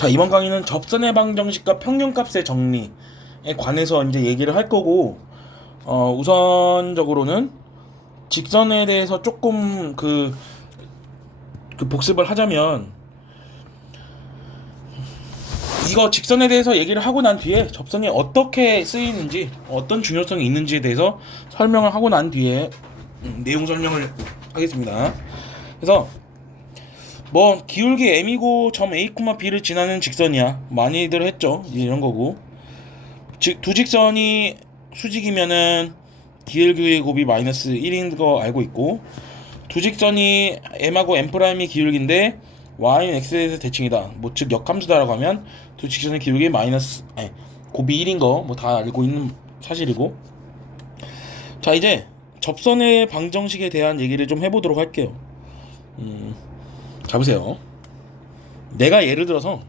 자, 이번 강의는 접선의 방정식과 평균값의 정리에 관해서 이제 얘기를 할 거고, 우선적으로는 직선에 대해서 조금 그 복습을 하자면, 이거 직선에 대해서 얘기를 하고 난 뒤에 접선이 어떻게 쓰이는지, 어떤 중요성이 있는지에 대해서 설명을 하고 난 뒤에 내용 설명을 하겠습니다. 그래서 뭐 기울기 m이고 점 a, b를 지나는 직선이야. 많이들 했죠. 이런 거고. 즉 두 직선이 수직이면은 기울기의 곱이 마이너스 1인 거 알고 있고, 두 직선이 m하고 m'이 기울기인데 y는 x에 대해서 대칭이다. 뭐 즉 역함수다라고 하면 두 직선의 기울기 마이너스 곱이 1인 거 뭐 다 알고 있는 사실이고. 자, 이제 접선의 방정식에 대한 얘기를 좀 해보도록 할게요. 자, 보세요. 내가 예를 들어서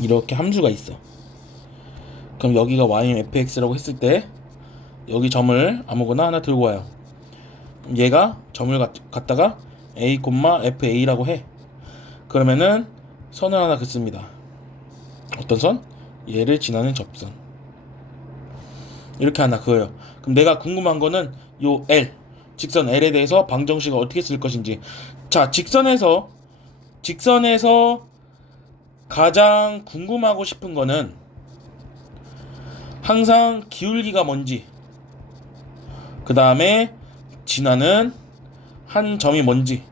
이렇게 함수가 있어. 그럼 여기가 y는 fx라고 했을 때 여기 점을 아무거나 하나 들고 와요. 얘가 점을 갖다가 a, fa라고 해. 그러면은 선을 하나 긋습니다. 어떤 선? 얘를 지나는 접선. 이렇게 하나 그어요. 그럼 내가 궁금한 거는 요 L, 직선 L에 대해서 방정식을 어떻게 쓸 것인지. 자, 직선에서 가장 궁금하고 싶은 거는 항상 기울기가 뭔지, 그 다음에 지나는 한 점이 뭔지.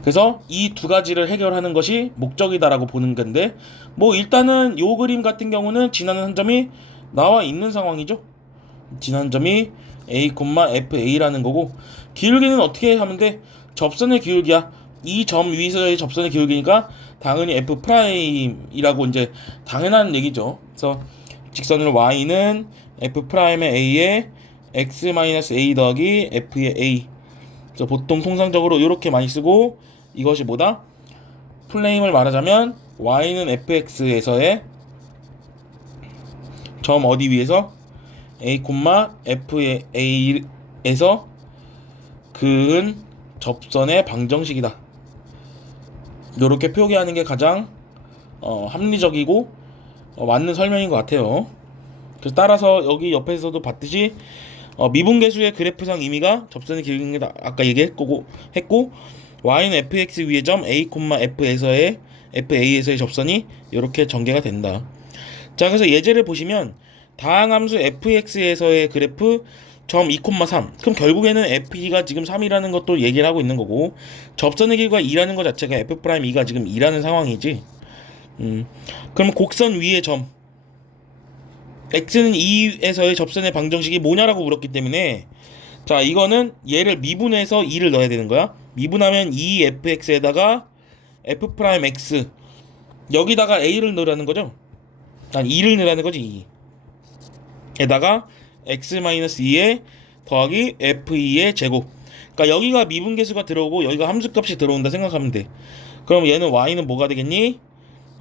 그래서 이 두 가지를 해결하는 것이 목적이다라고 보는 건데, 뭐 일단은 요 그림 같은 경우는 지나는 한 점이 나와 있는 상황이죠. 지나는 점이 a, fa라는 거고, 기울기는 어떻게 하면 돼? 접선의 기울기야. 이 점 위에서의 접선의 기울기니까 당연히 f'이라고 이제 당연한 얘기죠. 그래서 직선을 y는 f'의 a에 x-a 더하기 f의 a. 그래서 보통 통상적으로 이렇게 많이 쓰고, 이것이 뭐다? 플레임을 말하자면 y는 fx에서의 점 어디 위에서 a, f의 a에서 그은 접선의 방정식이다. 이렇게 표기하는 게 가장 합리적이고 맞는 설명인 것 같아요. 그래서 따라서 여기 옆에서도 봤듯이 미분계수의 그래프상 의미가 접선의 기울기가 아까 얘기했고 y는 fx 위의 점 a, fa에서의 접선이 이렇게 전개가 된다. 자, 그래서 예제를 보시면 다항함수 fx에서의 그래프 점 2,3. 그럼 결국에는 f가 지금 3이라는 것도 얘기를 하고 있는 거고, 접선의 길이가 2라는 것 자체가 f'2가 지금 2라는 상황이지. 그럼 곡선 위의 점 x는 2에서의 접선의 방정식이 뭐냐라고 물었기 때문에, 자, 이거는 얘를 미분해서 2를 넣어야 되는 거야. 미분하면 2fx에다가 f'x 여기다가 a를 넣으라는 거죠. 난 2를 넣으라는 거지. 2 에다가 x-2에 더하기 f2의 제곱. 그러니까 여기가 미분계수가 들어오고 여기가 함수값이 들어온다 생각하면 돼. 그럼 얘는 y는 뭐가 되겠니?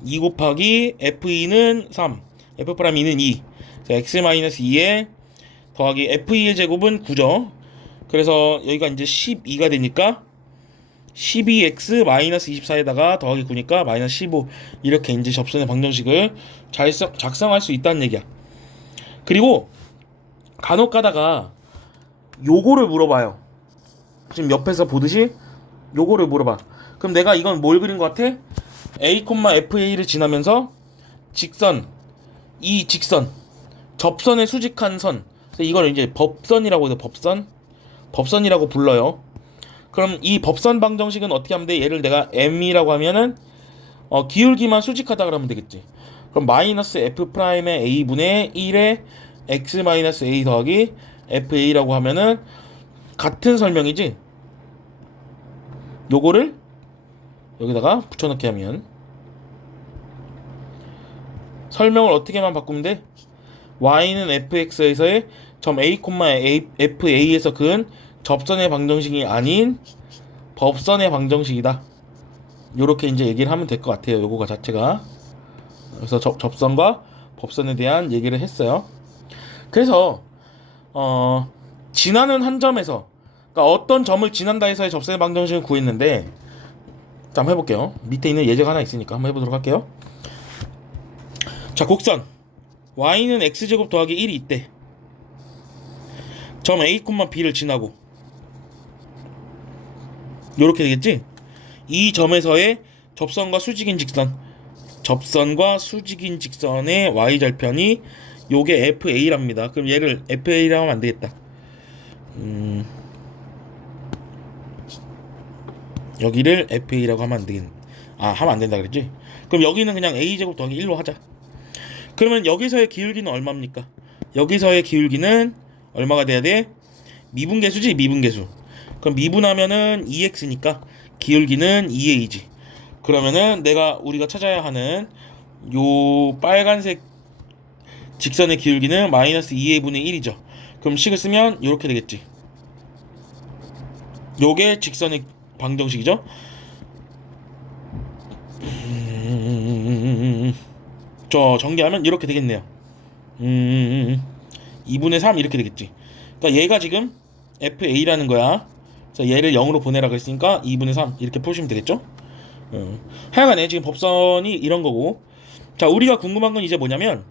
2 곱하기 f2는 3, f'2는 2. x-2에 더하기 f2의 제곱은 9죠. 그래서 여기가 이제 12가 되니까 12x-24에다가 더하기 9니까 마이너스 15. 이렇게 이제 접선의 방정식을 작성할 수 있다는 얘기야. 그리고 간혹 가다가 요거를 물어봐요. 지금 옆에서 보듯이 요거를 물어봐. 그럼 내가 이건 뭘 그린 것 같아? a, fa를 지나면서 이 직선 접선에 수직한 선. 이걸 이제 법선이라고 해서 법선이라고 불러요. 그럼 이 법선 방정식은 어떻게 하면 돼? 얘를 내가 m이라고 하면은 기울기만 수직하다 그러면 되겠지. 그럼 마이너스 f'의 a분의 1에 x-a 더하기 fa라고 하면은 같은 설명이지. 요거를 여기다가 붙여넣기 하면 설명을 어떻게만 바꾸면 돼? y는 fx에서의 점 a, fa에서 그은 접선의 방정식이 아닌 법선의 방정식이다. 요렇게 이제 얘기를 하면 될 것 같아요. 요거가 자체가. 그래서 접선과 법선에 대한 얘기를 했어요. 그래서 지나는 한 점에서, 그러니까 어떤 점을 지난다 해서의 접선의 방정식을 구했는데, 자, 한번 해볼게요. 밑에 있는 예제가 하나 있으니까 한번 해보도록 할게요. 자, 곡선 y는 x제곱 더하기 1이 있대. 점 a, b를 지나고 요렇게 되겠지? 이 점에서의 접선과 수직인 직선의 y절편이 요게 FA랍니다. 그럼 얘를 FA라고 하면 안 되겠다. 여기를 FA라고 하면 안 되겠. 하면 안 된다 그랬지? 그럼 여기는 그냥 A제곱 더하기 1로 하자. 그러면 여기서의 기울기는 얼마입니까? 여기서의 기울기는 얼마가 돼야 돼? 미분계수지, 미분계수. 그럼 미분하면은 2x니까 기울기는 2a지. 그러면은 우리가 찾아야 하는 요 빨간색 직선의 기울기는 마이너스 2a분의 1이죠. 그럼 식을 쓰면 요렇게 되겠지. 요게 직선의 방정식이죠. 저 전개하면 이렇게 되겠네요. 2분의 3 이렇게 되겠지. 그러니까 얘가 지금 FA라는 거야. 그래서 얘를 0으로 보내라 그랬으니까 2분의 3 이렇게 푸시면 되겠죠. 하여간에 지금 법선이 이런 거고. 자, 우리가 궁금한 건 이제 뭐냐면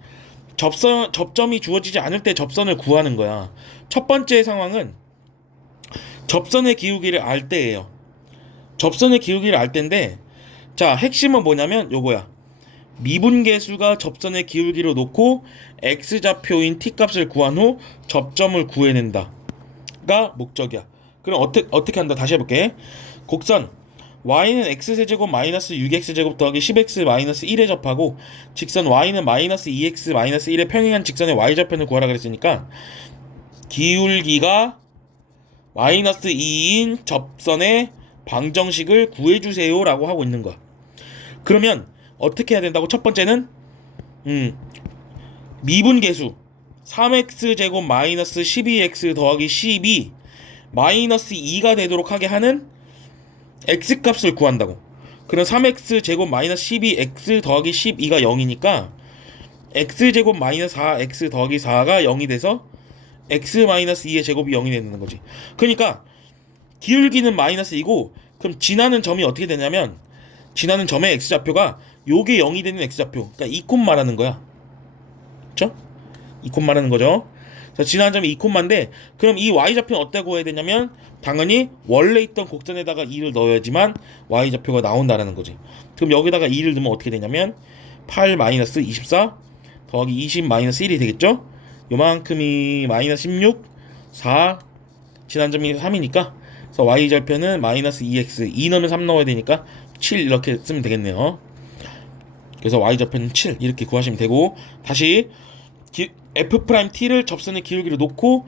접점이 주어지지 않을 때 접선을 구하는 거야. 첫 번째 상황은 접선의 기울기를 알 때예요. 접선의 기울기를 알 때인데, 자, 핵심은 뭐냐면 요거야. 미분계수가 접선의 기울기로 놓고 x좌표인 t값을 구한 후 접점을 구해낸다가 목적이야. 그럼 어떻게 한다? 다시 해볼게. 곡선 y는 x세제곱 마이너스 6x제곱 더하기 10x 마이너스 1에 접하고 직선 y는 마이너스 2x 마이너스 1에 평행한 직선의 y좌편을 구하라 그랬으니까 기울기가 마이너스 2인 접선의 방정식을 구해주세요 라고 하고 있는 거야. 그러면 어떻게 해야 된다고? 첫 번째는 미분계수 3x제곱 마이너스 12x 더하기 12 마이너스 2가 되도록 하게 하는 x값을 구한다고. 그럼 3x제곱 마이너스 12x 더하기 12가 0이니까 x제곱 마이너스 4x 더하기 4가 0이 돼서 x 마이너스 2의 제곱이 0이 되는 거지. 그러니까 기울기는 마이너스 2고 그럼 지나는 점이 어떻게 되냐면 지나는 점의 x좌표가 요게 0이 되는 x좌표. 그러니까 2콤 말하는 거야. 그쵸? 2콤 말하는 거죠. 그래서 지나는 점이 2콤마인데 그럼 이 y좌표는 어떻게 해야 되냐면 당연히 원래 있던 곡선에다가 2를 넣어야지만 y좌표가 나온다라는 거지. 그럼 여기다가 2를 넣으면 어떻게 되냐면 8 마이너스 24 더하기 20 마이너스 1이 되겠죠? 요만큼이 마이너스 16 4 지난 점이 3이니까 그래서 y절편은 마이너스 2x 2 넣으면 3 넣어야 되니까 7 이렇게 쓰면 되겠네요. 그래서 y절편은 7 이렇게 구하시면 되고 다시 f't를 접선의 기울기로 놓고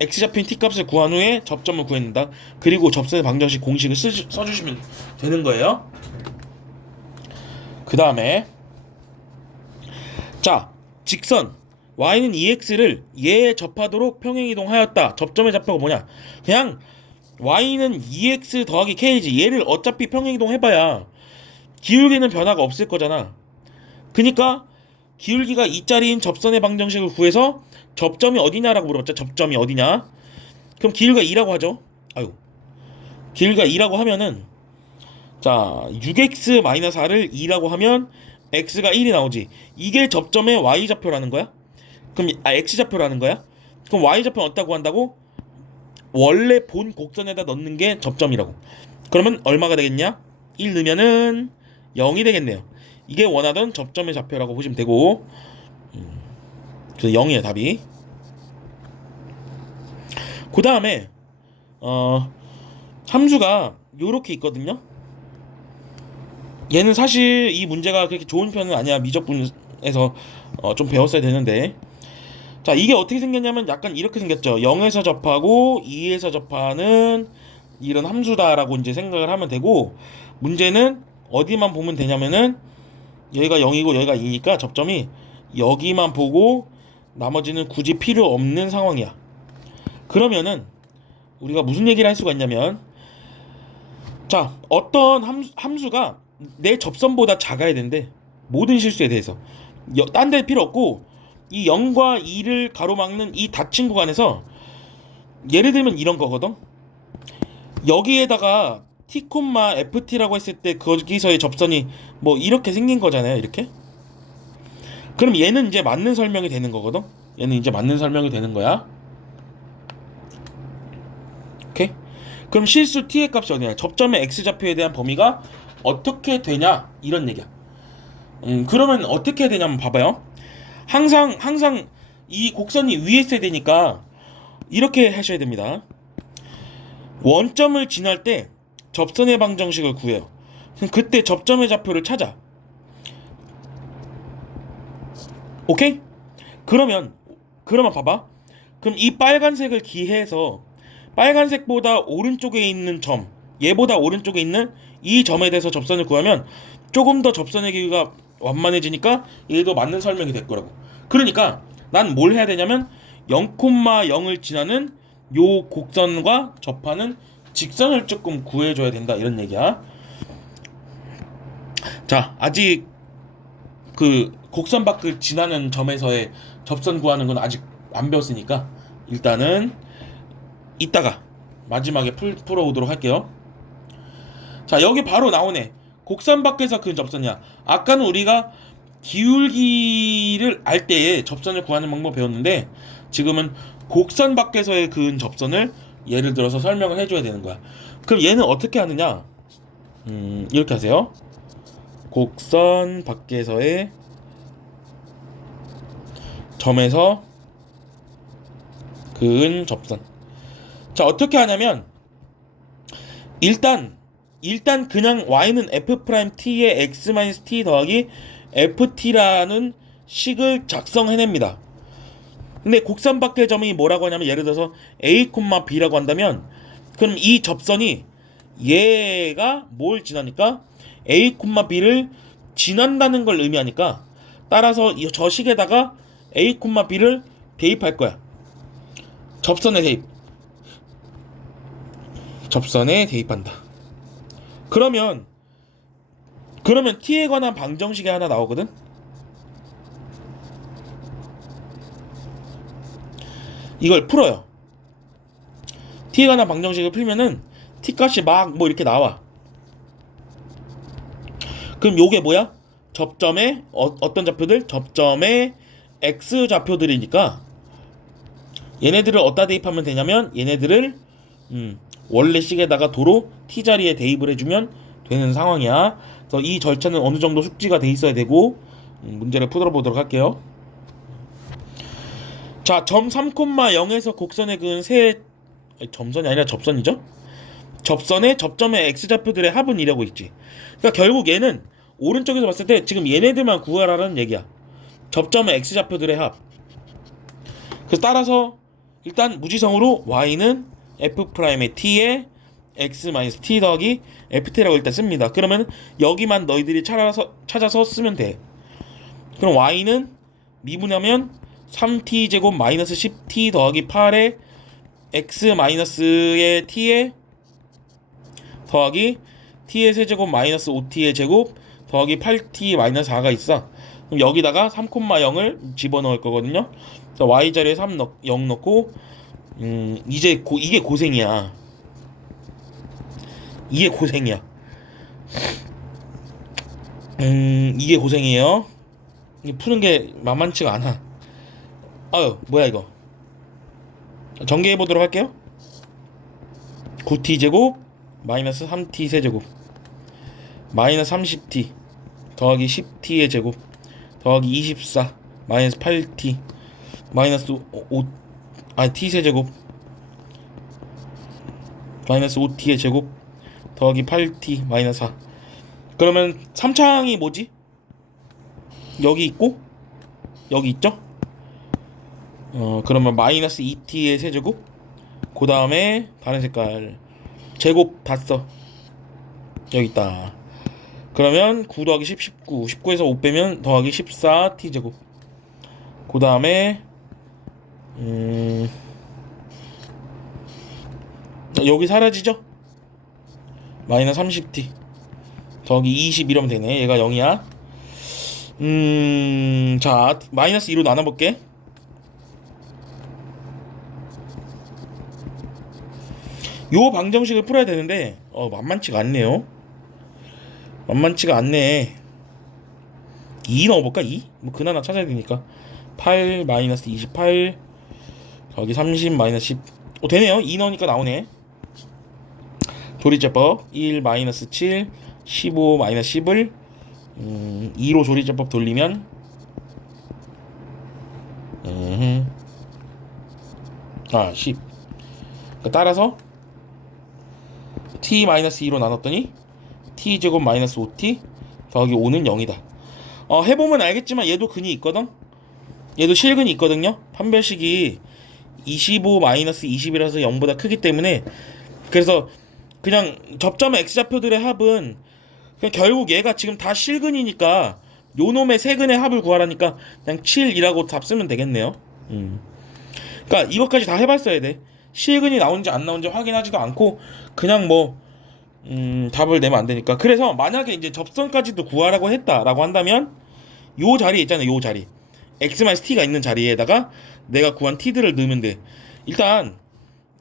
x좌표인 t값을 구한 후에 접점을 구해낸다. 그리고 접선의 방정식 공식을 써주시면 되는 거예요. 그 다음에 자, 직선 y는 2x를 얘에 접하도록 평행이동하였다. 접점의 좌표가 뭐냐? 그냥 y는 2x 더하기 k지. 얘를 어차피 평행이동 해봐야 기울기는 변화가 없을 거잖아. 그니까 기울기가 2짜리인 접선의 방정식을 구해서 접점이 어디냐라고 물어봤죠. 접점이 어디냐? 그럼 기울기가 2라고 하죠. 기울기가 2라고 하면은 자 6x-4를 2라고 하면 x가 1이 나오지. 이게 접점의 y좌표라는 거야? 그럼 x좌표라는 거야? 그럼 y좌표는 어디다고 한다고? 원래 본 곡선에다 넣는 게 접점이라고. 그러면 얼마가 되겠냐? 1 넣으면은 0이 되겠네요. 이게 원하던 접점의 좌표라고 보시면 되고 그래서 0이에요 답이. 그 다음에 함수가 요렇게 있거든요. 얘는 사실 이 문제가 그렇게 좋은 편은 아니야. 미적분에서 좀 배웠어야 되는데 자 이게 어떻게 생겼냐면 약간 이렇게 생겼죠. 0에서 접하고 2에서 접하는 이런 함수다라고 이제 생각을 하면 되고 문제는 어디만 보면 되냐면은 여기가 0이고 여기가 2니까 접점이 여기만 보고 나머지는 굳이 필요 없는 상황이야. 그러면은 우리가 무슨 얘기를 할 수가 있냐면 자 어떤 함수가 내 접선보다 작아야 된대. 모든 실수에 대해서 딴 데 필요 없고 이 0과 2를 가로막는 이 닫힌 구간에서 예를 들면 이런 거거든. 여기에다가 t, ft라고 했을 때 거기서의 접선이 뭐 이렇게 생긴 거잖아요. 이렇게. 그럼 얘는 이제 맞는 설명이 되는 거거든. 얘는 이제 맞는 설명이 되는 거야. 오케이? 그럼 실수 t의 값이 어디냐? 접점의 x좌표에 대한 범위가 어떻게 되냐? 이런 얘기야. 그러면 어떻게 되냐면 봐봐요. 항상 이 곡선이 위에 있어야 되니까 이렇게 하셔야 됩니다. 원점을 지날 때 접선의 방정식을 구해요. 그럼 그때 접점의 좌표를 찾아. 오케이? 그러면 봐봐. 그럼 이 빨간색을 기해서 빨간색보다 오른쪽에 있는 점, 얘보다 오른쪽에 있는 이 점에 대해서 접선을 구하면 조금 더 접선의 길이가 완만해지니까 얘도 맞는 설명이 될 거라고. 그러니까 난 뭘 해야 되냐면 0,0을 지나는 요 곡선과 접하는 직선을 조금 구해줘야 된다, 이런 얘기야. 자, 아직 그 곡선 밖을 지나는 점에서의 접선 구하는 건 아직 안 배웠으니까 일단은 이따가 마지막에 풀어오도록 할게요. 자, 여기 바로 나오네. 곡선 밖에서 그은 접선이야. 아까는 우리가 기울기를 알 때에 접선을 구하는 방법 배웠는데 지금은 곡선 밖에서의 그은 접선을 예를 들어서 설명을 해줘야 되는 거야. 그럼 얘는 어떻게 하느냐? 이렇게 하세요. 곡선 밖에서의 점에서 그은 접선. 자, 어떻게 하냐면 일단 그냥 y는 f't의 x-t 더하기 ft라는 식을 작성해냅니다. 근데 곡선 밖의 점이 뭐라고 하냐면 예를 들어서 a, b라고 한다면 그럼 이 접선이 얘가 뭘 지나니까 a, b를 지난다는 걸 의미하니까 따라서 저 식에다가 a, b를 대입할 거야. 접선에 대입한다. 그러면 t에 관한 방정식이 하나 나오거든. 이걸 풀어요. t에 관한 방정식을 풀면은 t 값이 막 뭐 이렇게 나와. 그럼 요게 뭐야? 접점의 어떤 좌표들? 접점의 x 좌표들이니까 얘네들을 어디다 대입하면 되냐면 얘네들을 원래 식에다가 도로 t 자리에 대입을 해주면 되는 상황이야. 그래서 이 절차는 어느 정도 숙지가 돼 있어야 되고 문제를 풀어 보도록 할게요. 자, 점 3,0에서 곡선에 그은 점선이 아니라 접선이죠. 접선의 접점의 x좌표들의 합은 이라고 있지. 그러니까 결국 얘는 오른쪽에서 봤을 때 지금 얘네들만 구하라는 얘기야. 접점의 x좌표들의 합. 그래서 따라서 일단 무지성으로 y는 f'의 t에 x-t 더하기 ft라고 일단 씁니다. 그러면 여기만 너희들이 찾아서 쓰면 돼. 그럼 y는 미분하면 3t 제곱 마이너스 10t 더하기 8에 x 마이너스의 t에 더하기 t의 세제곱 마이너스 5t의 제곱 더하기 8t 마이너스 4가 있어. 그럼 여기다가 3,0을 집어넣을 거거든요. 그래서 y 자리에 0 넣고 이제 이게 고생이야. 이게 고생이에요. 이게 푸는 게 만만치가 않아. 아유, 뭐야 이거. 전개해 보도록 할게요. 9t 제곱 마이너스 3t 세제곱 마이너스 30t 더하기 10t의 제곱 더하기 24 마이너스 8t 마이너스 t 세제곱 마이너스 5t의 제곱 더하기 8t 마이너스 4. 그러면 3창이 뭐지? 여기 있고 여기 있죠? 그러면 마이너스 2t의 세제곱 그 다음에 다른 색깔 제곱 다 써. 여기 있다. 그러면 9 더하기 10, 19 19에서 5 빼면 더하기 14t 제곱 그 다음에 여기 사라지죠? 마이너스 30t 더하기 20 이러면 되네. 얘가 0이야. 자, 마이너스 2로 나눠볼게. 요 방정식을 풀어야 되는데 만만치가 않네요. 만만치가 않네. 2 넣어볼까? 2? 뭐 그나마 찾아야 되니까. 8 마이너스 28 더하기 30 마이너스 10. 되네요. 2 넣으니까 나오네. 조리제법 1 마이너스 7 15 마이너스 10을 2로 조리제법 돌리면 10. 그러니까 따라서 t 마이너스 2로 나눴더니 t제곱 마이너스 5t 더하기 5는 0이다. 해보면 알겠지만 얘도 근이 있거든. 얘도 실근이 있거든요. 판별식이 25 마이너스 20이라서 0보다 크기 때문에, 그래서 그냥 접점의 x좌표들의 합은 그냥 결국 얘가 지금 다 실근이니까 요 놈의 세근의 합을 구하라니까 그냥 7이라고 답 쓰면 되겠네요. 그러니까 이것까지 다 해봤어야 돼. 실근이 나오는지 안 나오는지 확인하지도 않고 그냥 뭐 답을 내면 안 되니까. 그래서 만약에 이제 접선까지도 구하라고 했다라고 한다면 요 자리 있잖아요. 요 자리 x-t가 있는 자리에다가 내가 구한 t들을 넣으면 돼. 일단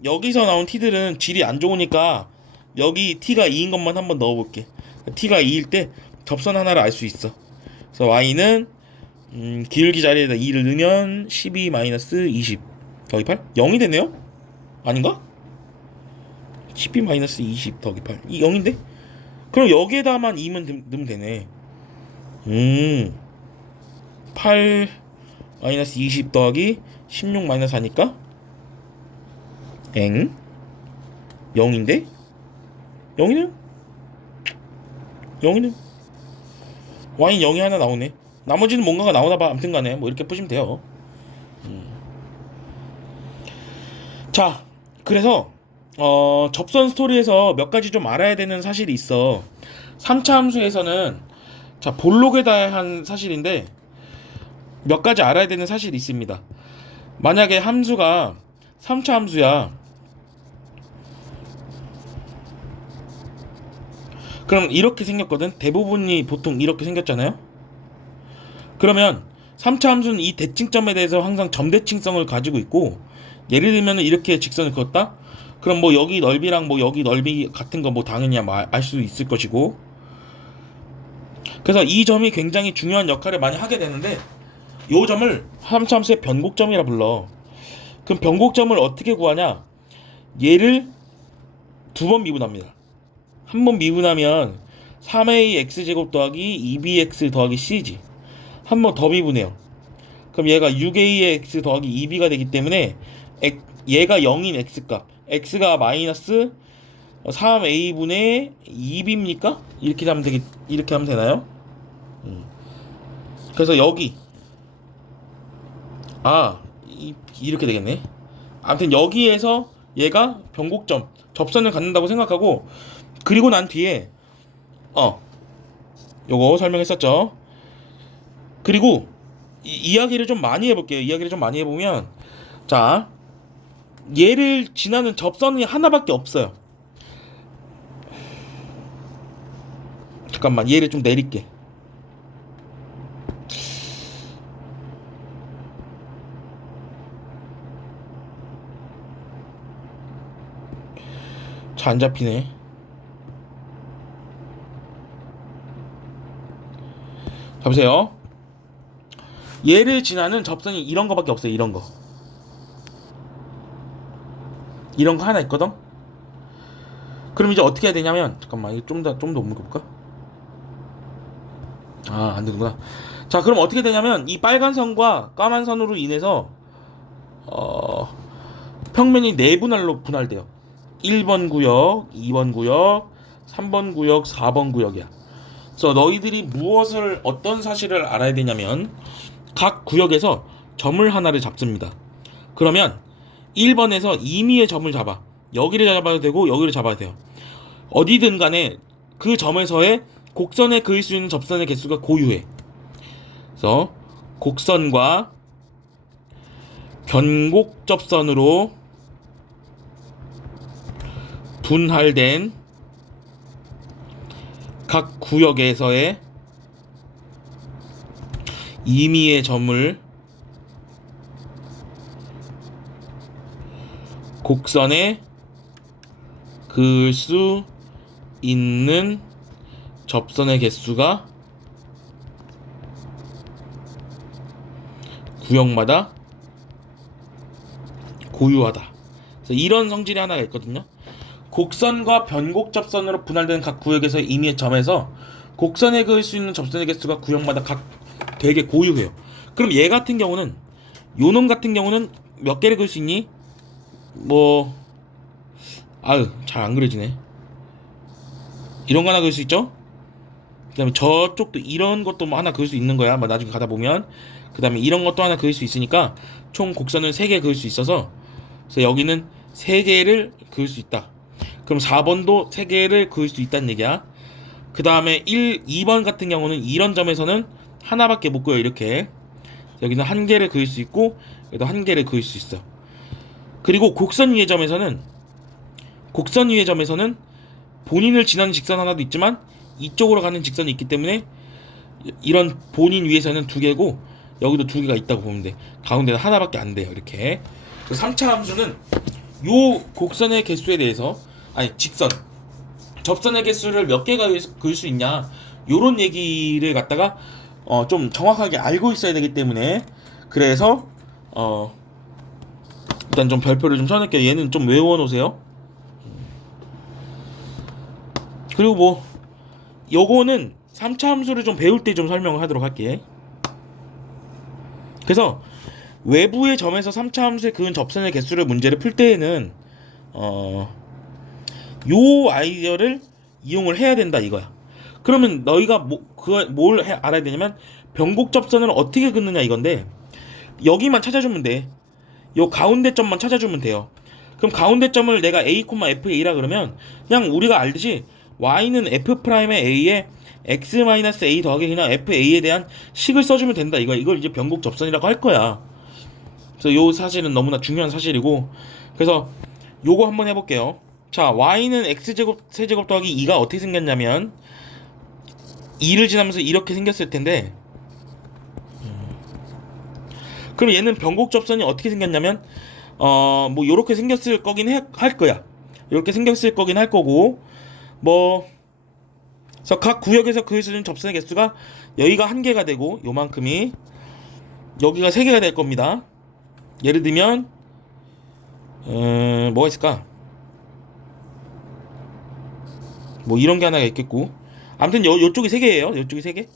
여기서 나온 t들은 질이 안 좋으니까 여기 t가 2인 것만 한번 넣어볼게. t가 2일 때 접선 하나를 알 수 있어. 그래서 y는 기울기 자리에다 2를 넣으면 12 마이너스 20 더하기 8? 0이 되네요? 아닌가? 12 마이너스 20 더하기 8 이 0인데? 그럼 여기에다만 2면 넣으면 되네. 8 마이너스 20 더하기 16 마이너스 4니까 0인데? 0이네? 0이네. y는 0이 하나 나오네. 나머지는 뭔가가 나오나봐. 아무튼간에 뭐 이렇게 푸시면 돼요. 자, 그래서 접선 스토리에서 몇 가지 좀 알아야 되는 사실이 있어. 3차 함수에서는, 자, 볼록에 대한 사실인데 몇 가지 알아야 되는 사실이 있습니다. 만약에 함수가 3차 함수야, 그럼 이렇게 생겼거든. 대부분이 보통 이렇게 생겼잖아요. 그러면 3차 함수는 이 대칭점에 대해서 항상 점대칭성을 가지고 있고, 예를 들면 이렇게 직선을 그었다? 그럼 뭐 여기 넓이랑 뭐 여기 넓이 같은 거 뭐 당연히 알 수 있을 것이고, 그래서 이 점이 굉장히 중요한 역할을 많이 하게 되는데, 이 점을 3차 함수의 변곡점이라 불러. 그럼 변곡점을 어떻게 구하냐? 얘를 두 번 미분합니다. 한 번 미분하면 3ax제곱 더하기 2bx 더하기 c지. 한 번 더 미분해요. 그럼 얘가 6ax 더하기 2b가 되기 때문에 얘가 0인 x값, x가 마이너스 3a분의 2b입니까? 이렇게 하면 이렇게 하면 되나요? 그래서 여기 이렇게 되겠네. 아무튼 여기에서 얘가 변곡점, 접선을 갖는다고 생각하고, 그리고 난 뒤에 요거 설명했었죠. 그리고 이야기를 좀 많이 해볼게요. 이야기를 좀 많이 해보면, 자, 얘를 지나는 접선이 하나밖에 없어요. 잠깐만, 얘를 좀 내릴게. 잘 안 잡히네. 잡으세요. 얘를 지나는 접선이 이런 거밖에 없어요. 이런 거 하나 있거든. 그럼 이제 어떻게 해야 되냐면, 잠깐만, 이거 좀 더 옮겨볼까? 안 되는구나. 자, 그럼 어떻게 되냐면, 이 빨간 선과 까만 선으로 인해서 평면이 네 분할로 분할돼요. 1번 구역, 2번 구역, 3번 구역, 4번 구역이야. 그래서 너희들이 무엇을, 어떤 사실을 알아야 되냐면, 각 구역에서 점을 하나를 잡습니다. 그러면 1번에서 임의의 점을 잡아. 여기를 잡아도 되고 여기를 잡아도 돼요. 어디든 간에 그 점에서의 곡선에 그을 수 있는 접선의 개수가 고유해. 그래서 곡선과 변곡 접선으로 분할된 각 구역에서의 임의의 점을 곡선에 그을 수 있는 접선의 개수가 구역마다 고유하다. 그래서 이런 성질이 하나가 있거든요. 곡선과 변곡 접선으로 분할되는 각 구역에서 임의의 점에서 곡선에 그을 수 있는 접선의 개수가 구역마다 각 되게 고유해요. 그럼 얘 같은 경우는, 요놈 같은 경우는 몇 개를 그을 수 있니? 뭐 아유 잘 안 그려지네. 이런 거 하나 그릴 수 있죠? 그 다음에 저쪽도 이런 것도 뭐 하나 그릴 수 있는 거야. 뭐 나중에 가다 보면. 그 다음에 이런 것도 하나 그릴 수 있으니까 총 곡선을 3개 그릴 수 있어서, 그래서 여기는 3개를 그릴 수 있다. 그럼 4번도 3개를 그릴 수 있다는 얘기야. 그 다음에 2번 같은 경우는 이런 점에서는 하나밖에 못 그려. 이렇게 여기는 1개를 그릴 수 있고 여기도 1개를 그릴 수 있어. 그리고 곡선 위의 점에서는 본인을 지나는 직선 하나도 있지만 이쪽으로 가는 직선이 있기 때문에 이런 본인 위에서는 2개고 여기도 2개가 있다고 보면 돼. 가운데는 하나밖에 안 돼요. 이렇게. 3차 함수는 요 곡선의 개수에 대해서, 아니 직선 접선의 개수를 몇 개가 그을 수 있냐, 요런 얘기를 갖다가 좀 정확하게 알고 있어야 되기 때문에, 그래서 일단 좀 별표를 좀 쳐놓을게요. 얘는 좀 외워놓으세요. 그리고 뭐 요거는 3차 함수를 좀 배울 때 좀 설명을 하도록 할게. 그래서 외부의 점에서 3차 함수에 그은 접선의 개수를 문제를 풀 때에는 요 아이디어를 이용을 해야 된다 이거야. 그러면 너희가 뭘 알아야 되냐면 변곡 접선을 어떻게 긋느냐 이건데, 여기만 찾아주면 돼. 요 가운데 점만 찾아주면 돼요. 그럼 가운데 점을 내가 a, fa라 그러면 그냥 우리가 알듯이 y는 f'의 a에 x-a 더하기 그냥 fa에 대한 식을 써주면 된다 이거야. 이걸 이제 변곡 접선이라고 할 거야. 그래서 요 사실은 너무나 중요한 사실이고, 그래서 요거 한번 해볼게요. 자, y는 x제곱 세제곱 더하기 2가 어떻게 생겼냐면 2를 지나면서 이렇게 생겼을 텐데, 그럼 얘는 변곡 접선이 어떻게 생겼냐면 뭐 요렇게 생겼을 거긴 할 거야. 요렇게 생겼을 거긴 할 거고, 뭐 그래서 각 구역에서 그을 수 있는 접선의 개수가 여기가 1개가 되고 요만큼이 여기가 3개가 될 겁니다. 예를 들면 뭐가 있을까? 뭐 이런 게 하나가 있겠고, 아무튼 요쪽이 3개예요. 요쪽이 3개.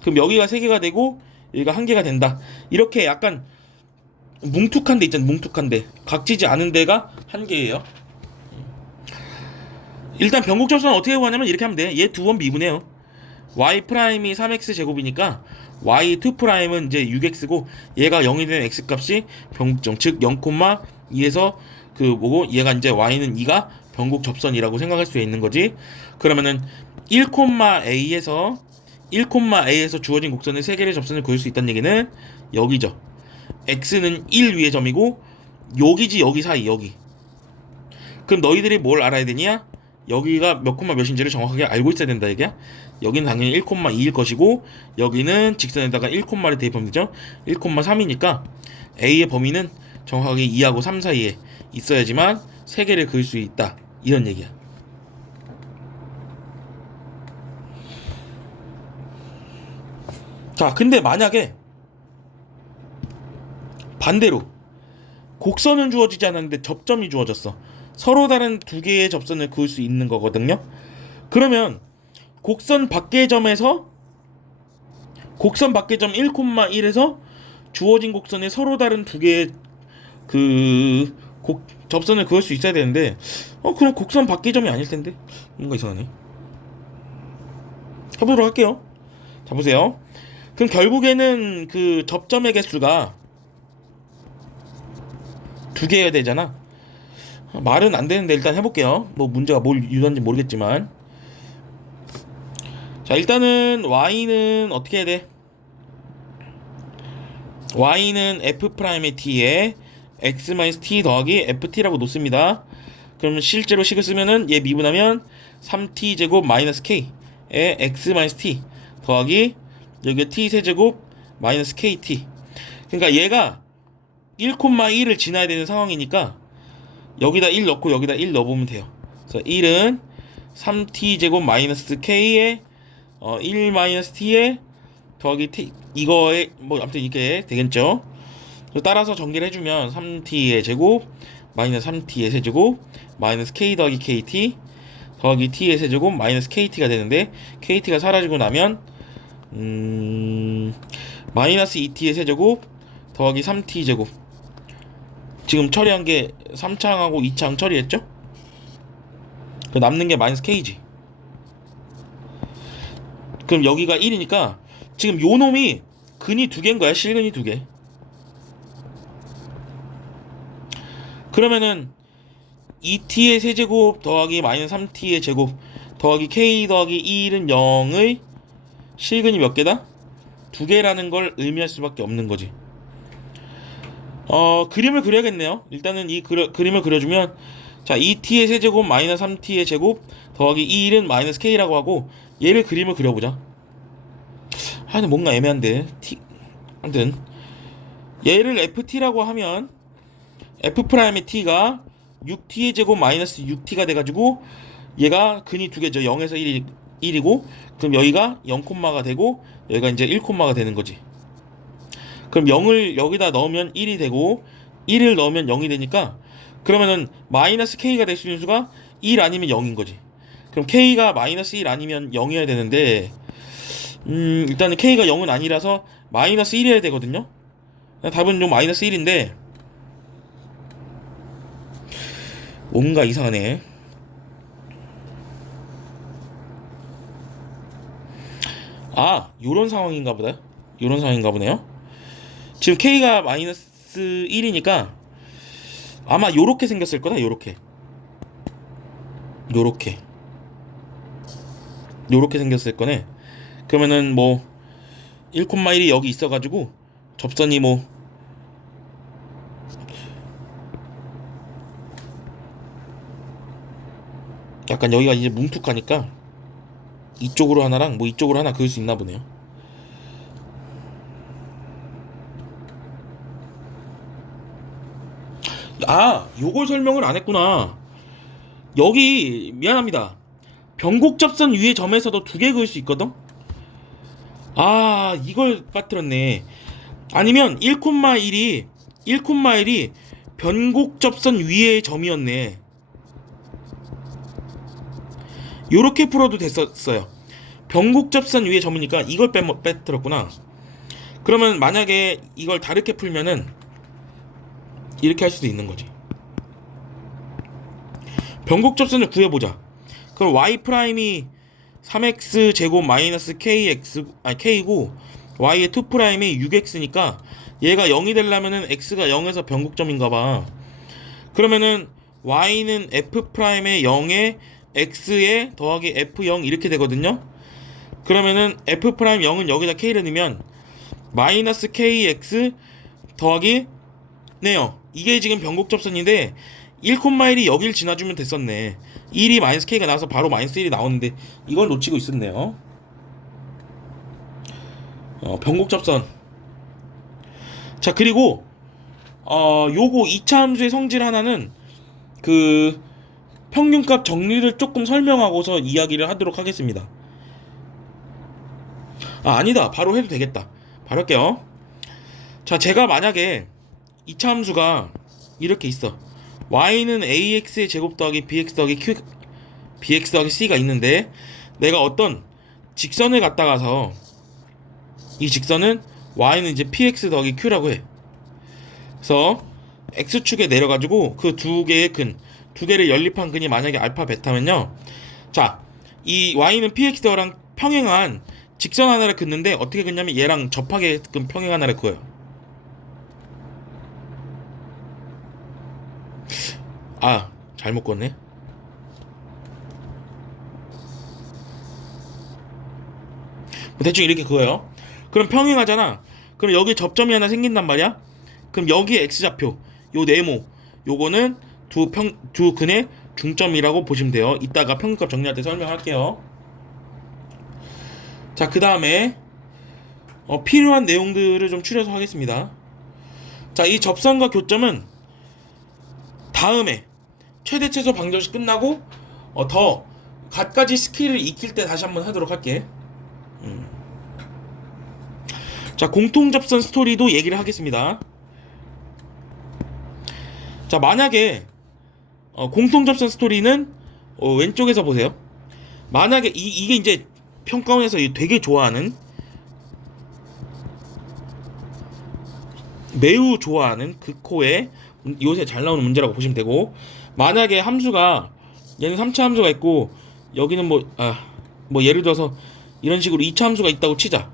그럼 여기가 3개가 되고 여기가 1개가 된다. 이렇게 약간 뭉툭한 데 있잖아. 뭉툭한 데, 각지지 않은 데가 1개예요. 일단 변곡 접선은 어떻게 구하냐면 이렇게 하면 돼. 얘 두 번 미분해요. y 프라임이 3x 제곱이니까 y2 이제 6x고 얘가 0이 되는 x 값이 변곡점, 즉 0,2에서 그 뭐고, 얘가 이제 y는 2가 변곡 접선이라고 생각할 수 있는 거지. 그러면은 1,a에서 주어진 곡선의 3개의 접선을 그을 수 있다는 얘기는 여기죠. x는 1 위의 점이고 여기지, 여기 사이, 여기. 그럼 너희들이 뭘 알아야 되냐? 여기가 몇 콤마 몇인지를 정확하게 알고 있어야 된다 이게. 여기는 당연히 1,2일 것이고 여기는 직선에다가 1,를 대입하면 되죠. 1,3이니까 a의 범위는 정확하게 2하고 3 사이에 있어야지만 3개를 그을 수 있다, 이런 얘기야. 자, 근데 만약에 반대로 곡선은 주어지지 않았는데 접점이 주어졌어. 서로 다른 2개의 접선을 그을 수 있는 거거든요. 그러면 곡선 밖의 점 1,1에서 주어진 곡선에 서로 다른 2개의 접선을 그을 수 있어야 되는데, 그럼 곡선 밖의 점이 아닐 텐데 뭔가 이상하네. 해보도록 할게요. 자, 보세요. 그럼 결국에는 그 접점의 개수가 2개여야 되잖아. 말은 안 되는데 일단 해볼게요. 뭐 문제가 뭘 유도한지 모르겠지만. 자, 일단은 y는 어떻게 해야 돼? y는 f'의 t에 x-t 더하기 ft라고 놓습니다. 그러면 실제로 식을 쓰면은 얘 미분하면 3t 제곱 마이너스 k에 x-t 더하기 여기 t 세제곱 마이너스 kt. 그러니까 얘가 1,1을 지나야 되는 상황이니까 여기다 1 넣고 여기다 1 넣어보면 돼요. 그래서 1은 3t제곱 마이너스 k에 1 마이너스 t에 더하기 t 이거에 뭐 아무튼 이렇게 되겠죠. 따라서 전개를 해주면 3t의 제곱 마이너스 3t의 세제곱 마이너스 k 더하기 kt 더하기 t의 세제곱 마이너스 kt가 되는데 kt가 사라지고 나면 마이너스 2t의 세제곱 더하기 3t제곱 지금 처리한 게 3창하고 2창 처리했죠? 그 남는 게 마이너스 k지. 그럼 여기가 1이니까 지금 요 놈이 근이 2개인 거야. 실근이 2개. 그러면은 2t의 세제곱 더하기 마이너스 3t의 제곱 더하기 k 더하기 1은 0의 실근이 몇 개다? 2개라는 걸 의미할 수밖에 없는 거지. 그림을 그려야겠네요. 일단은 이 그림을 그려주면 자 2t의 세제곱 마이너스 3t의 제곱 더하기 1은 마이너스 k라고 하고 얘를 그림을 그려보자. 근데 뭔가 애매한데 아무튼 얘를 ft라고 하면 f'의 t가 6t의 제곱 마이너스 6t가 돼가지고 얘가 근이 2개죠. 0에서 1이고 그럼 여기가 0콤마가 되고 여기가 이제 1콤마가 되는 거지. 그럼 0을 여기다 넣으면 1이 되고 1을 넣으면 0이 되니까 그러면은 마이너스 k가 될 수 있는 수가 1 아니면 0인 거지. 그럼 k가 마이너스 1 아니면 0이어야 되는데 일단은 k가 0은 아니라서 마이너스 1이어야 되거든요. 답은 좀 마이너스 1인데 뭔가 이상하네. 요런 상황인가 보다. 요런 상황인가 보네요. 지금 k가 마이너스 1이니까 아마 요렇게 생겼을 거다. 요렇게 생겼을 거네. 그러면은 뭐 1,1이 여기 있어가지고 접선이 뭐 약간 여기가 이제 뭉툭하니까 이쪽으로 하나랑 뭐 이쪽으로 하나 그을 수 있나 보네요. 요걸 설명을 안 했구나. 여기 미안합니다. 변곡 접선 위의 점에서도 2개 그을 수 있거든. 이걸 빠뜨렸네. 아니면 1,1이 변곡 접선 위의 점이었네. 요렇게 풀어도 됐었어요. 변곡 접선 위의 점이니까 이걸 빼뜨렸구나. 그러면 만약에 이걸 다르게 풀면은 이렇게 할 수도 있는 거지. 변곡 접선을 구해보자. 그럼 y''이 3x 제곱 마이너스 k고 y의 2'이 6x니까 얘가 0이 되려면은 x가 0에서 변곡점인가봐. 그러면은 y는 f'의 0에 x에 더하기 f0 이렇게 되거든요. 그러면은 f' 0은 여기다 k를 넣으면 마이너스 kx 더하기 네요. 이게 지금 변곡접선인데 1,1이 여길 지나주면 됐었네. 1이 마이너스 k가 나와서 바로 마이너스 1이 나오는데 이걸 놓치고 있었네요. 변곡접선. 자, 그리고 요거 2차 함수의 성질 하나는 그 평균값 정리를 조금 설명하고서 이야기를 하도록 하겠습니다. 아니다. 바로 해도 되겠다. 바로 할게요. 자, 제가 만약에 2차 함수가 이렇게 있어. y는 ax의 제곱 더하기 bx 더하기 q bx 더하기 c가 있는데 내가 어떤 직선을 갖다가서 이 직선은 y는 이제 px 더하기 q라고 해. 그래서 x축에 내려가지고 그 두 개의 근, 두 개를 연립한 근이 만약에 알파 베타면요. 자, 이 y는 px랑 평행한 직선 하나를 긋는데 어떻게 긋냐면 얘랑 접하게끔 평행 하나를 그어요. 잘못 껐네. 대충 이렇게 그어요. 그럼 평행하잖아. 그럼 여기 접점이 하나 생긴단 말이야. 그럼 여기에 x좌표, 요 네모, 요거는 두 근의 중점이라고 보시면 돼요. 이따가 평균값 정리할 때 설명할게요. 자, 그 다음에 필요한 내용들을 좀 추려서 하겠습니다. 자, 이 접선과 교점은 다음에 최대 최소 방정식 끝나고 더 갖가지 스킬을 익힐 때 다시 한번 하도록 할게. 자, 공통접선 스토리도 얘기를 하겠습니다. 자, 만약에 공통접선 스토리는 왼쪽에서 보세요. 만약에 이게 이제 평가원에서 되게 좋아하는, 매우 좋아하는 극호의 요새 잘 나오는 문제라고 보시면 되고, 만약에 함수가 얘는 3차 함수가 있고 여기는 뭐 예를 들어서 이런 식으로 2차 함수가 있다고 치자.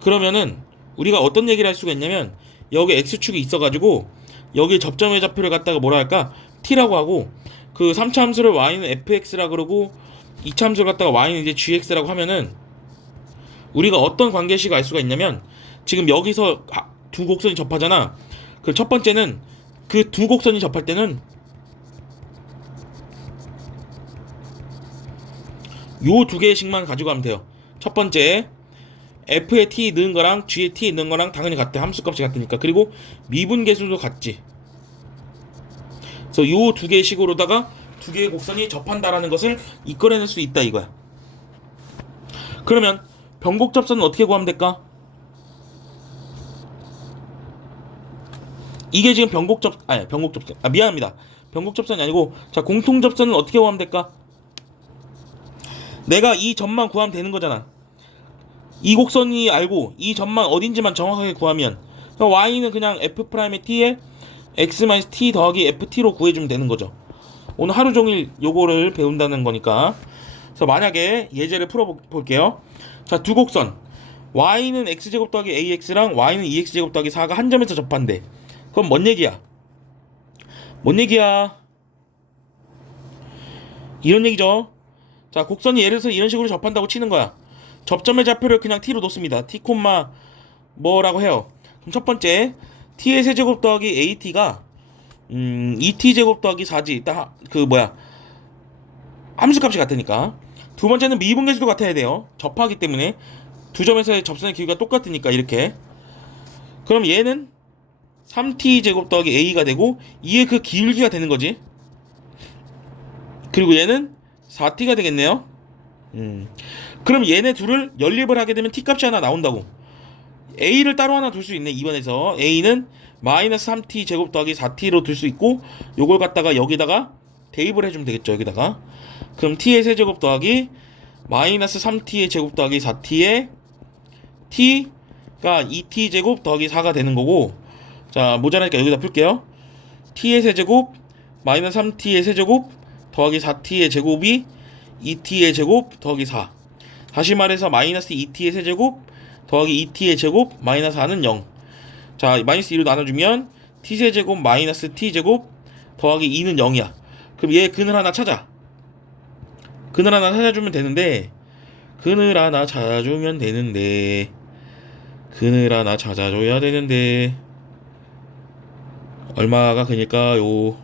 그러면은 우리가 어떤 얘기를 할 수가 있냐면, 여기 x축이 있어가지고 여기 접점의 좌표를 갖다가 뭐라 할까? t라고 하고, 그 3차 함수를 y는 fx라 그러고 2차 함수를 갖다가 y는 이제 gx라고 하면은 우리가 어떤 관계식을 알 수가 있냐면, 지금 여기서 두 곡선이 접하잖아. 그 첫 번째는 그 두 곡선이 접할 때는 요 두 개씩만 가지고 가면 돼요. 첫 번째, f에 t 넣은 거랑 g에 t 넣은 거랑 당연히 같대. 함수값이 같으니까. 그리고 미분계수도 같지. 그래서 요 두 개의 식으로다가 두 개의 곡선이 접한다라는 것을 이끌어낼 수 있다 이거야. 그러면 변곡접선은 어떻게 구하면 될까? 이게 지금 미안합니다. 변곡접선이 아니고, 자, 공통접선은 어떻게 구하면 될까? 내가 이 점만 구하면 되는 거잖아. 이 곡선이 알고 이 점만 어딘지만 정확하게 구하면, y는 그냥 f'의 t에 x-t 더하기 ft로 구해주면 되는 거죠. 오늘 하루 종일 요거를 배운다는 거니까. 그래서 만약에 예제를 풀어볼게요. 자, 두 곡선 y는 x제곱 더하기 ax랑 y는 2x제곱 더하기 4가 한 점에서 접한대. 그럼 뭔 얘기야? 이런 얘기죠. 자, 곡선이 예를 들어서 이런 식으로 접한다고 치는 거야. 접점의 좌표를 그냥 t로 놓습니다. t, 뭐라고 해요. 그럼 첫 번째, t의 세제곱 더하기 at가 2t제곱 더하기 4지. 함수값이 같으니까. 두 번째는 미분계수도 같아야 돼요. 접하기 때문에 두 점에서의 접선의 길이가 똑같으니까 이렇게. 그럼 얘는 3t제곱 더하기 a가 되고, 이게 그 기울기가 되는 거지. 그리고 얘는 4t가 되겠네요. 그럼 얘네 둘을 연립을 하게 되면 t값이 하나 나온다고. a를 따로 하나 둘 수 있네. 2번에서 a는 마이너스 3t 제곱 더하기 4t로 둘 수 있고, 요걸 갖다가 여기다가 대입을 해주면 되겠죠. 여기다가. 그럼 t의 세제곱 더하기 마이너스 3t의 제곱 더하기 4t의 t가 2t 제곱 더하기 4가 되는 거고, 자, 모자라니까 여기다 풀게요. t의 세제곱 마이너스 3t의 세제곱 더하기 4t의 제곱이 2t의 제곱 더하기 4. 다시 말해서 마이너스 2t의 세제곱 더하기 2t의 제곱 마이너스 4는 0. 자, 마이너스 2로 나눠주면 t세제곱 마이너스 t제곱 더하기 2는 0이야. 그럼 얘 근을 하나 찾아. 근을 하나 찾아주면 되는데, 근을 하나 찾아줘야 되는데 얼마가 근일까요?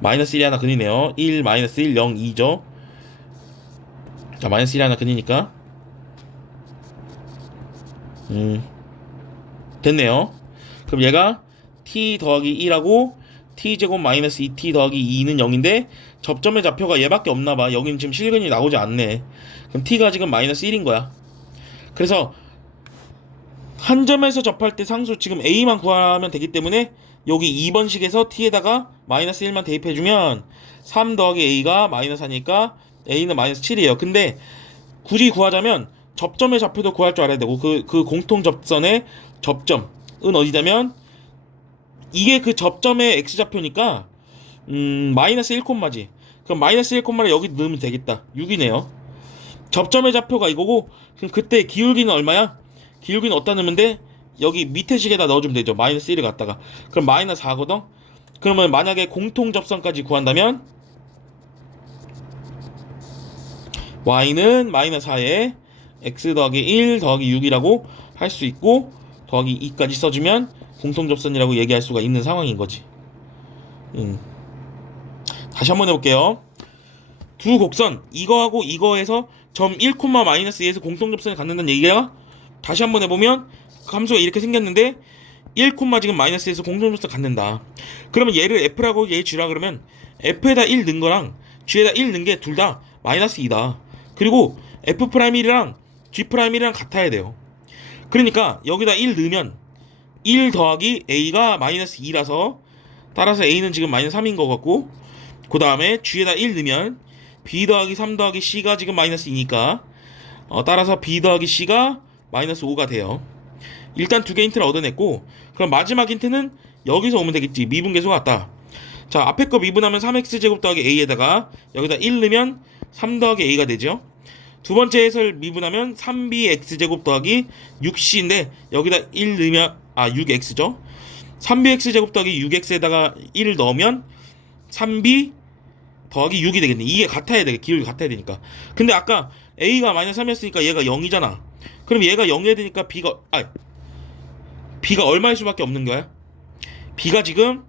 마이너스 1이 하나 근이네요. 1, 마이너스 1, 0, 2죠. 자, 마이너스 1이 하나 근이니까 됐네요. 그럼 얘가 t 더하기 1하고 t제곱 마이너스 2t 더하기 2는 0인데, 접점의 좌표가 얘밖에 없나봐. 여기는 지금 실근이 나오지 않네. 그럼 t가 지금 마이너스 1인 거야. 그래서 한 점에서 접할 때 상수 지금 a만 구하면 되기 때문에, 여기 2번식에서 t에다가 마이너스 1만 대입해주면 3 더하기 a가 마이너스 4니까 a는 마이너스 7이에요. 근데 굳이 구하자면 접점의 좌표도 구할 줄 알아야 되고, 그 공통접선의 접점은 어디냐면, 이게 그 접점의 x좌표니까 마이너스 1콤마지. 그럼 마이너스 1콤마를 여기 넣으면 되겠다. 6이네요. 접점의 좌표가 이거고, 그럼 그때 기울기는 얼마야? 기울기는 어디다 넣으면 돼? 여기 밑에 식에다 넣어주면 되죠. 마이너스 1을 갖다가. 그럼 마이너스 4거든? 그러면 만약에 공통접선까지 구한다면 y는 마이너스 4에 x 더하기 1 더하기 6이라고 할 수 있고, 더하기 2까지 써주면 공통접선이라고 얘기할 수가 있는 상황인 거지. 다시 한번 해볼게요. 두 곡선, 이거하고 이거에서 점 1, 마이너스 2에서 공통접선을 갖는다는 얘기가, 다시 한번 해보면 함수가 이렇게 생겼는데 1, 지금 마이너스에서 공통접선 갖는다. 그러면 얘를 f라고 얘 g라 그러면 f에다 1 넣은 거랑 g에다 1 넣은 게 둘 다 마이너스 2다. 그리고 F'이랑 G'이랑 같아야 돼요. 그러니까 여기다 1 넣으면 1 더하기 A가 마이너스 2라서 따라서 A는 지금 마이너스 3인 것 같고, 그 다음에 G에다 1 넣으면 B 더하기 3 더하기 C가 지금 마이너스 2니까 따라서 B 더하기 C가 마이너스 5가 돼요. 일단 두 개 힌트를 얻어냈고, 그럼 마지막 힌트는 여기서 오면 되겠지. 미분계수가 같다. 자, 앞에 거 미분하면 3x제곱 더하기 a에다가 여기다 1 넣으면 3 더하기 a가 되죠. 두 번째 해설 미분하면 3bx제곱 더하기 6c인데 여기다 1 넣으면 6x죠. 3bx제곱 더하기 6x에다가 1을 넣으면 3b 더하기 6이 되겠네. 이게 같아야 돼. 기울기 같아야 되니까. 근데 아까 a가 마이너스 3이었으니까 얘가 0이잖아. 그럼 얘가 0이어야 되니까 b가 얼마일 수밖에 없는 거야? b가 지금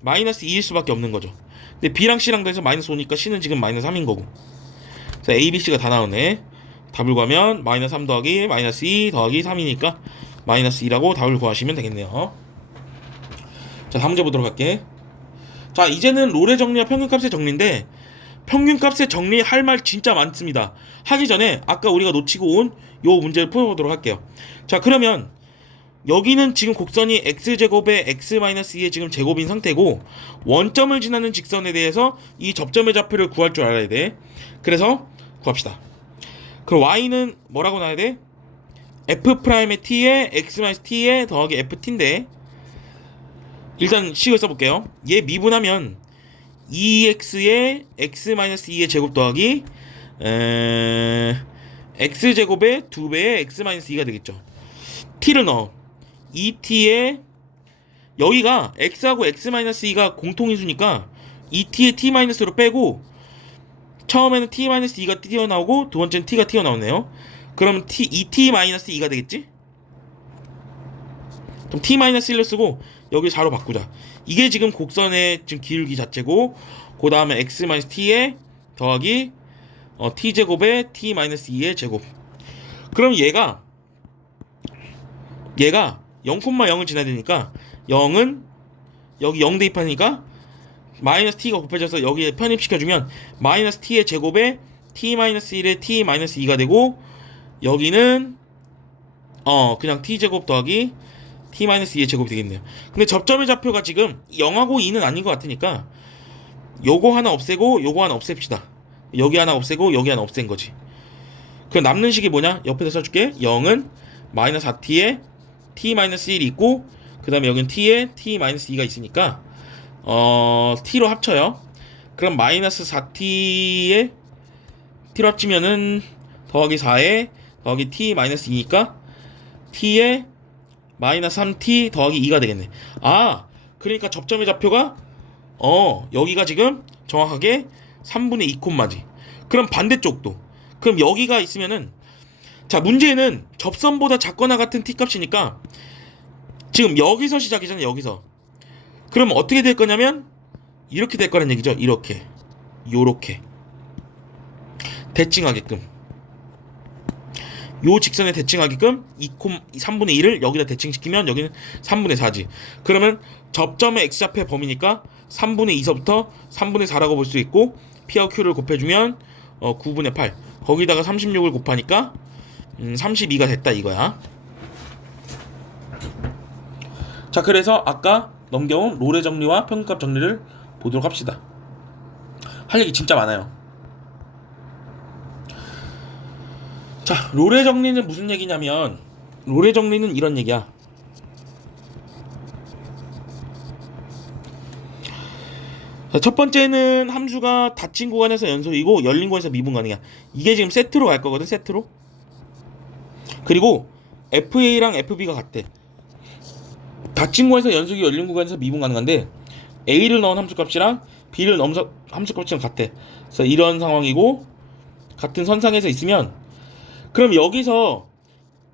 마이너스 2일 수밖에 없는 거죠. 근데 b랑 c랑 더해서 마이너스 5니까 c는 지금 마이너스 3인 거고. 그래서 a, b, c가 다 나오네. 답을 구하면 마이너스 3 더하기 마이너스 2 더하기 3이니까 마이너스 2라고 답을 구하시면 되겠네요. 자, 다음 문제 보도록 할게. 자, 이제는 롤의 정리와 평균값의 정리인데, 평균값의 정리할 말 진짜 많습니다. 하기 전에 아까 우리가 놓치고 온 요 문제를 풀어보도록 할게요. 자, 그러면 여기는 지금 곡선이 x제곱에 x-2의 지금 제곱인 상태고, 원점을 지나는 직선에 대해서 이 접점의 좌표를 구할 줄 알아야 돼. 그래서 구합시다. 그럼 y는 뭐라고 나와야 돼? f'의 t에 x-t에 더하기 ft인데, 일단 식을 써볼게요. 얘 미분하면 2x의 x-2의 제곱 더하기 x제곱의 2배의 x-2가 되겠죠. t를 넣어. 2t에 여기가 x하고 x-2가 공통인수니까 2t에 t-로 빼고, 처음에는 t-2가 튀어나오고 두 번째는 t가 튀어나오네요. 그러면 2t-2가 되겠지? 그럼 t-1로 쓰고 여기 4로 바꾸자. 이게 지금 곡선의 지금 기울기 자체고, 그 다음에 x-t에 더하기 t제곱에 t-2의 제곱. 그럼 얘가 0,0을 지나야 되니까 0은 여기 0 대입하니까 마이너스 t가 곱해져서 여기에 편입시켜주면 마이너스 t의 제곱에 t-1에 t-2가 되고, 여기는 그냥 t제곱 더하기 t-2의 제곱이 되겠네요. 근데 접점의 좌표가 지금 0하고 2는 아닌 것 같으니까 요거 하나 없애고 요거 하나 없앱시다. 여기 하나 없애고 여기 하나 없앤 거지. 그럼 남는 식이 뭐냐? 옆에서 써줄게. 0은 마이너스 4t에 t-1이 있고, 그 다음에 여기는 t에 t-2가 있으니까 t로 합쳐요. 그럼 마이너스 4t에 t로 합치면은 더하기 4에 더하기 t-2니까 t에 마이너스 3t 더하기 2가 되겠네. 그러니까 접점의 좌표가 여기가 지금 정확하게 3분의 2 콤마지. 그럼 반대쪽도. 그럼 여기가 있으면은, 자, 문제는 접선보다 작거나 같은 t값이니까 지금 여기서 시작이잖아. 여기서. 그럼 어떻게 될 거냐면 이렇게 될 거란 얘기죠. 요렇게 대칭하게끔, 요 직선에 대칭하게끔 3분의 1을 여기다 대칭시키면 여기는 3분의 4지. 그러면 접점의 x좌표의 범위니까 3분의 2서부터 3분의 4라고 볼 수 있고, p하고 q를 곱해주면 9분의 8, 거기다가 36을 곱하니까 32가 됐다 이거야. 자, 그래서 아까 넘겨온 롤의 정리와 평균값 정리를 보도록 합시다. 할 얘기 진짜 많아요. 자, 롤의 정리는 무슨 얘기냐면, 롤의 정리는 이런 얘기야. 자, 첫 번째는 함수가 닫힌 구간에서 연속이고 열린 구간에서 미분 가능이야. 이게 지금 세트로 갈 거거든. 세트로. 그리고 FA랑 FB가 같대. 닫힌 구간에서 연속이, 열린 구간에서 미분 가능한데 A를 넣은 함수값이랑 B를 넣은 함수값이랑 같대. 그래서 이런 상황이고, 같은 선상에서 있으면, 그럼 여기서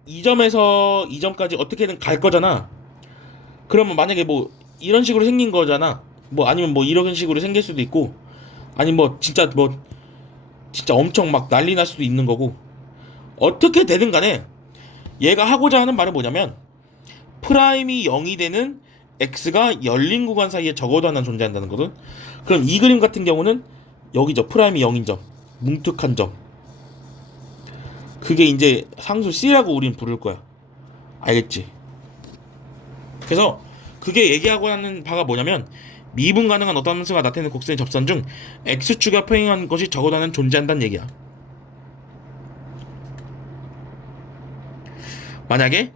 이 점에서 이 점까지 어떻게든 갈 거잖아. 그러면 만약에 뭐 이런 식으로 생긴 거잖아. 뭐 아니면 뭐 이런 식으로 생길 수도 있고, 아니 뭐 진짜 엄청 막 난리 날 수도 있는 거고, 어떻게 되든 간에 얘가 하고자 하는 말은 뭐냐면, 프라임이 0이 되는 x가 열린 구간 사이에 적어도 하나 존재한다는 거든. 그럼 이 그림 같은 경우는 여기죠. 프라임이 0인 점, 뭉툭한 점. 그게 이제 상수 C라고 우린 부를 거야. 알겠지? 그래서 그게 얘기하고 하는 바가 뭐냐면, 미분 가능한 어떤 함수가 나타내는 곡선의 접선 중 x축에 평행한 것이 적어도 존재한다는 얘기야. 만약에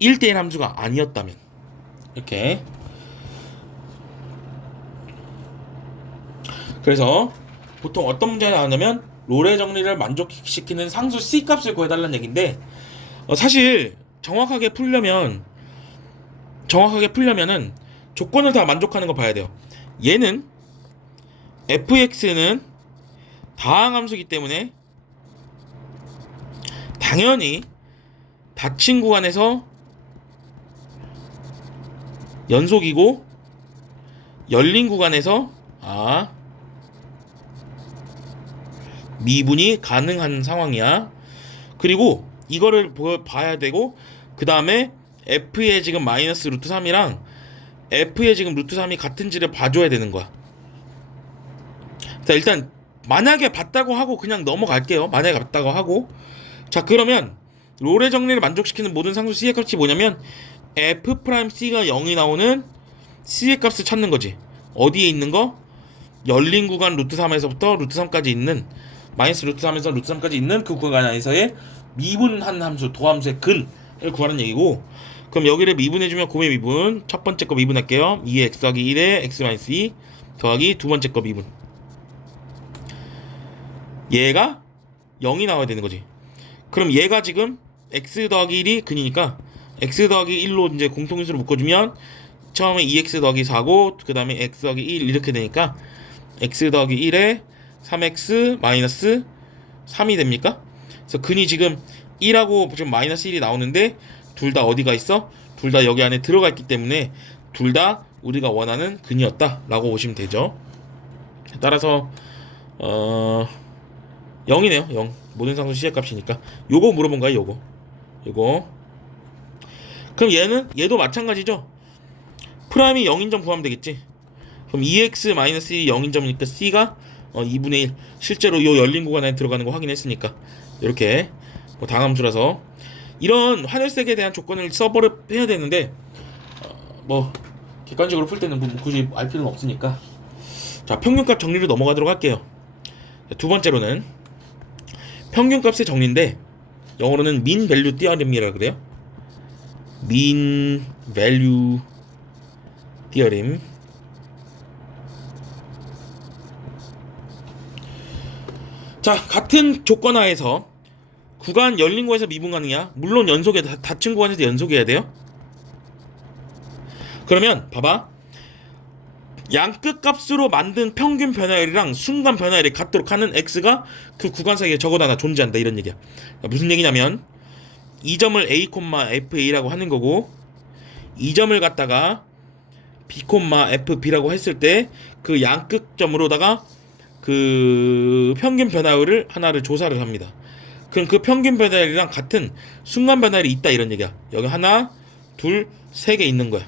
1대1 함수가 아니었다면 이렇게. 그래서 보통 어떤 문제가 나오냐면 롤의 정리를 만족시키는 상수 C 값을 구해달라는 얘기인데, 사실 정확하게 풀려면은 조건을 다 만족하는 거 봐야 돼요. 얘는 fx는 다항함수이기 때문에 당연히 닫힌 구간에서 연속이고, 열린 구간에서 미분이 가능한 상황이야. 그리고 이거를 봐야 되고, 그 다음에 f의 지금 마이너스 루트 3이랑 f의 지금 루트 3이 같은지를 봐줘야 되는 거야. 자, 일단 만약에 봤다고 하고 그냥 넘어갈게요. 만약에 봤다고 하고, 자, 그러면 롤의 정리를 만족시키는 모든 상수 C의 값이 뭐냐면 f'C가 0이 나오는 C의 값을 찾는 거지. 어디에 있는 거? 열린 구간 루트 3에서부터 루트 3까지 있는, 마이너스 루트 3에서 루트 3까지 있는 그 구간 안에서의 미분한 함수, 도함수의 근을 구하는 얘기고, 그럼 여기를 미분해주면 곰의 미분, 첫 번째 거 미분할게요. 2의 x 더하기 1의 x-2 더하기 두 번째 거 미분. 얘가 0이 나와야 되는 거지. 그럼 얘가 지금 x 더하기 1이 근이니까 x 더하기 1로 이제 공통인수로 묶어주면 처음에 2x 더하기 4고 그 다음에 x 더하기 1 이렇게 되니까 x 더하기 1에 3x 마이너스 3이 됩니까? 그래서 근이 지금 1하고 지금 마이너스 1이 나오는데 둘 다 어디가 있어? 둘 다 여기 안에 들어가 있기 때문에 둘 다 우리가 원하는 근이었다 라고 보시면 되죠. 따라서 0이네요. 0. 모든 상수 C의 값이니까. 요거 물어본 거야. 요거. 그럼 얘도 마찬가지죠. 프라임이 0인 점 구하면 되겠지. 그럼 2x-1이 0인 점이니까 C가 2분의 1. 실제로 요 열린 구간 안에 들어가는 거 확인했으니까 이렇게 당함수라서 이런 하늘색에 대한 조건을 써버려야 되는데, 객관적으로 풀 때는 굳이 알 필요는 없으니까. 자, 평균값 정리로 넘어가도록 할게요. 두 번째로는 평균값의 정리인데, 영어로는 mean value theorem이라 그래요. mean value theorem. 자, 같은 조건 하에서 구간 열린 구간에서 미분 가능이야. 물론 연속에 닫힌 구간에서 연속해야 돼요. 그러면 봐봐, 양끝 값으로 만든 평균 변화율이랑 순간 변화율이 같도록 하는 x가 그 구간 사이에 적어도 존재한다, 이런 얘기야. 그러니까 무슨 얘기냐면 이 점을 a, fa라고 하는 거고, 이 점을 갖다가 b, fb라고 했을 때 그 양끝점으로다가 그 평균 변화율을 하나를 조사를 합니다. 그럼 그 평균 변화율이랑 같은 순간 변화율이 있다, 이런 얘기야. 여기 하나, 둘, 세 개 있는 거야.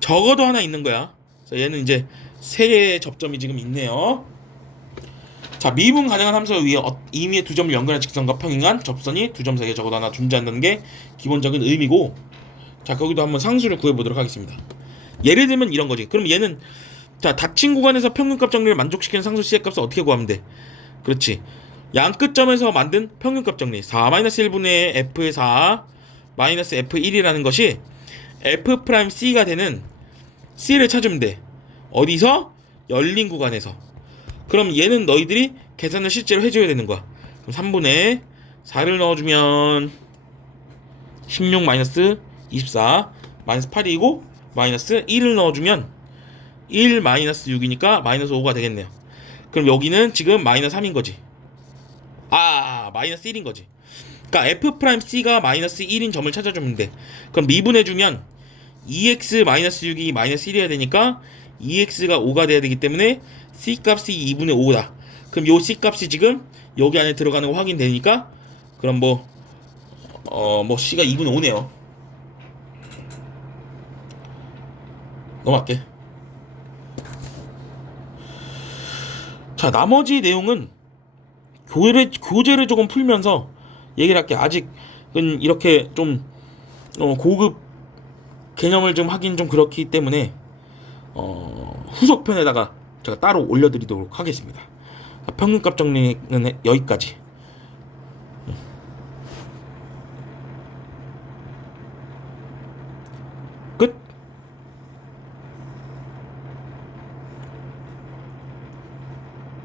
적어도 하나 있는 거야. 그래서 얘는 이제 세 개의 접점이 지금 있네요. 자, 미분 가능한 함수 위에 임의의 두 점을 연결한 직선과 평행한 접선이 두 점 사이에 적어도 하나 존재한다는 게 기본적인 의미고, 자, 거기도 한번 상수를 구해보도록 하겠습니다. 예를 들면 이런 거지. 그럼 얘는, 자, 닫힌 구간에서 평균값 정리를 만족시키는 상수 C의 값을 어떻게 구하면 돼? 그렇지. 양끝점에서 만든 평균값 정리 4-1분의 f의 4 마이너스 f1이라는 것이 f'C가 되는 C를 찾으면 돼. 어디서? 열린 구간에서. 그럼 얘는 너희들이 계산을 실제로 해줘야 되는 거야. 그럼 3분의 4를 넣어주면 16 마이너스 24 마이너스 8이고, 마이너스 1을 넣어주면 1 마이너스 6이니까 마이너스 5가 되겠네요. 그럼 여기는 지금 마이너스 3인 거지. 마이너스 1인 거지. 그러니까 f'C가 마이너스 1인 점을 찾아주면 돼. 그럼 미분해주면 2x 마이너스 6이 마이너스 1이어야 되니까 2x가 5가 돼야 되기 때문에 C값이 2분의 5다. 그럼 요 C값이 지금 여기 안에 들어가는 거 확인되니까, 그럼 C가 2분의 5네요. 넘어갈게. 자, 나머지 내용은 교재를 조금 풀면서 얘기를 할게. 아직은 이렇게 좀 고급 개념을 좀 하긴 좀 그렇기 때문에 후속편에다가 제가 따로 올려드리도록 하겠습니다. 평균값 정리는 여기까지. 끝.